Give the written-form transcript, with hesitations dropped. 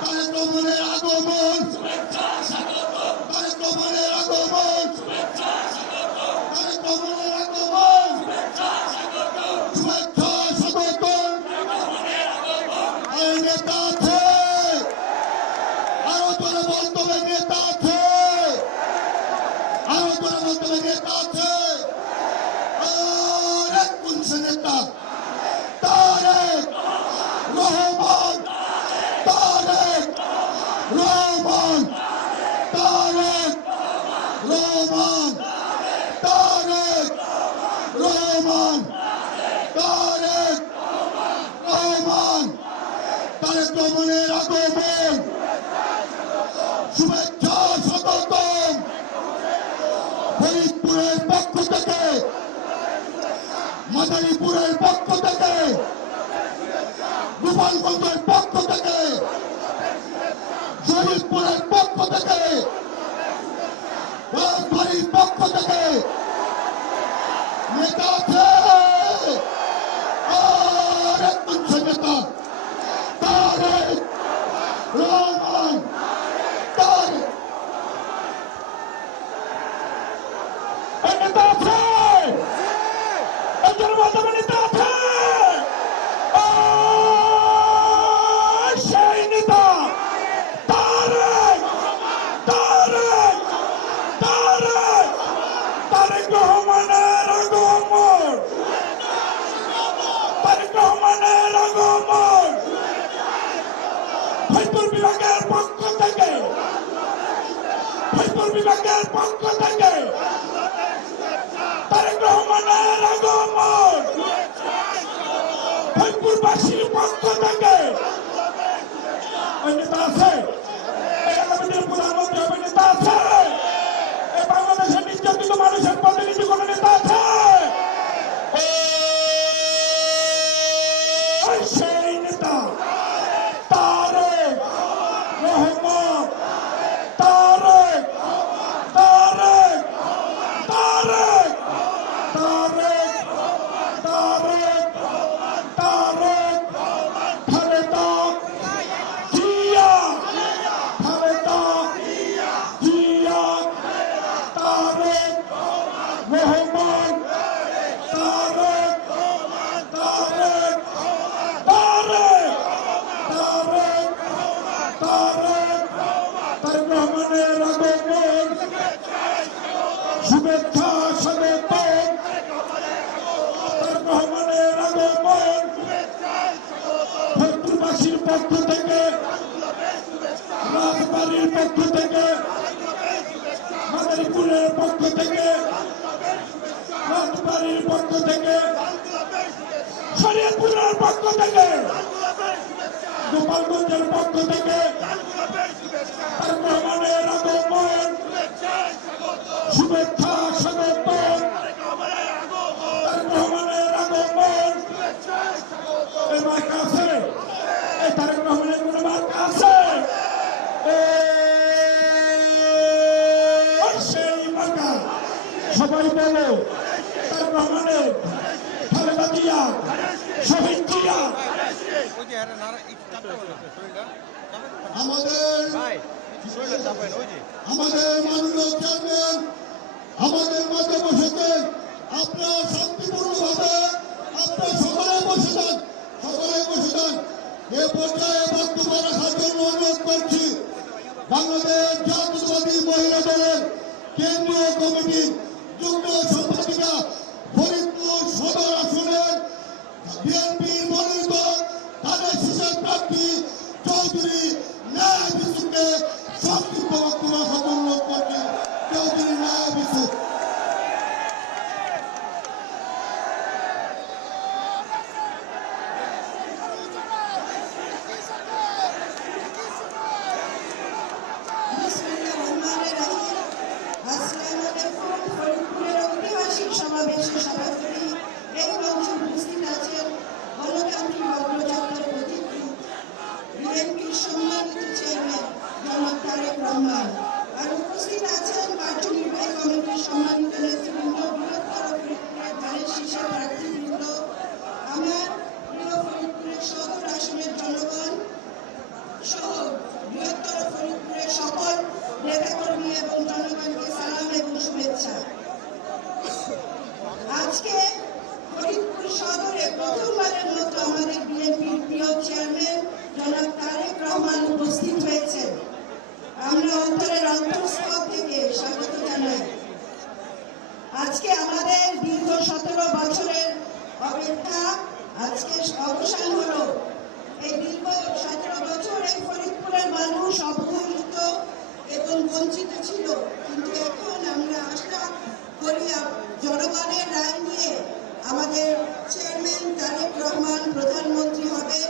তারেক রহমানের আগমন, তারেক রহমানের আগমন, তারেক রহমানের আগমন, শুভেচ্ছা স্বাগতম। আর নেতা আছে, আরো জোরে বলতে হবে নেতা আছে, আরো জোরে বলতে হবে নেতা আছে। আরে কোন সে নেতা? তারেক রহমান, তারেক রহমান, তারেক রহমান, তারেক রহমান, তারেক রহমান, তারেক রহমানের আগমন, শুভেচ্ছা স্বাগতম। ফরিদপুরের পক্ষ থেকে, মাদারীপুরের পক্ষ থেকে, গোপালগঞ্জের পক্ষ থেকে, শরীফপুরের পক্ষ থেকে, রাজবাড়ির পক্ষ থেকে নেতা আছে। আর একজন নেতা তারেক রহমান, তারেক নেতা আছে, এদের মাধ্যমে নেতা আছে। সেই নেতা তারেক, তারেক, তারেক, তারেক রহমানের আগমন, তারেক রহমানের আগমন। ফরিদপুর বিভাগের পক্ষ থেকে, ফরিদপুর বিভাগের পক্ষ থেকে তারেক রহমানের আগমন। ফরিদপুরবাসীর পক্ষ থেকে ওই নেতা আছে, এই আগামীদের প্রধানমন্ত্রী হবে নেতা আছে, এই বাংলাদেশের নির্যাতিত মানুষের প্রতিনিধি কোন নেতা আছে? সেই নেতা তারেক রহমান, তারেক, তারেক, তারেক, তারেক, তারেক, তারেক, খালেদা জিয়া, খালেদা জিয়া, তারেক রহমান, তারেক, তারেক, তারেক, তারেক, তারেক, তারেক রহমানের আগমন, শুভেচ্ছা স্বাগতম। তারেক রহমানের আগমন, ফরিদপুরবাসীর পক্ষ থেকে, রাজবাড়ির পক্ষ থেকে, মাদারীপুরের পক্ষ থেকে, রাজবাড়ির পক্ষ থেকে, শরীয়তপুরের পক্ষ থেকে, গোপালগঞ্জের পক্ষ থেকে তারেক রহমানের আগমন, শুভেচ্ছা স্বাগতম। তারেক রহমানের আগমন। এই মার্কা আছে, এই তারেক রহমানের কোন মার্কা আছে? সেই মার্কা সবাই বলো তারেক রহমানের, খালেদা জিয়া, শহীদ জিয়া। আমাদের মাননীয় চেয়ারম্যান আমাদের মাঝে বসেছেন। আপনারা শান্তিপূর্ণভাবে আপনারা সকলে বসে যান, সকলে বসে যান। এ পর্যায়ে বক্তব্য রাখার জন্য অনুরোধ করছি বাংলাদেশ জাতীয়তাবাদী মহিলা দলের কেন্দ্রীয় কমিটির যুগ্ম সম্পাদিকা, ফরিদপুর সদর আসনের বিএনপির মনোনীত ধানের শীষের প্রার্থী চৌধুরী ন্যায় বিশুকে সংক্ষিপ্ত বক্তব্য রাখার অনুরোধ করছি। চৌধুরী ন্যায় বিশু। সমাবেশের সভাপতি এই মঞ্চে উপস্থিত আছেন গণতান্ত্রিক অগ্রযাত্রার প্রতিনিধি বিএনপির সম্মানিত চেয়ারম্যান জনাব তারেক রহমান, আর উপস্থিত আছেন কার্যনির্বাহী কমিটির সম্মানিত নেতৃবৃন্দ, বৃহত্তর ফরিদপুরের ধানের শীর্ষে প্রার্থীবৃন্দ, আমার প্রিয় ফরিদপুরের সদর আসনের জনগণ সহ অবসান হলো। এই দীর্ঘ 17 বছর এই ফরিদপুরের মানুষ অবহেলিত এবং বঞ্চিত ছিল, কিন্তু এখন আমরা আশা করি জনগণের রায় নিয়ে আমাদের চেয়ারম্যান তারেক রহমান প্রধানমন্ত্রী হবেন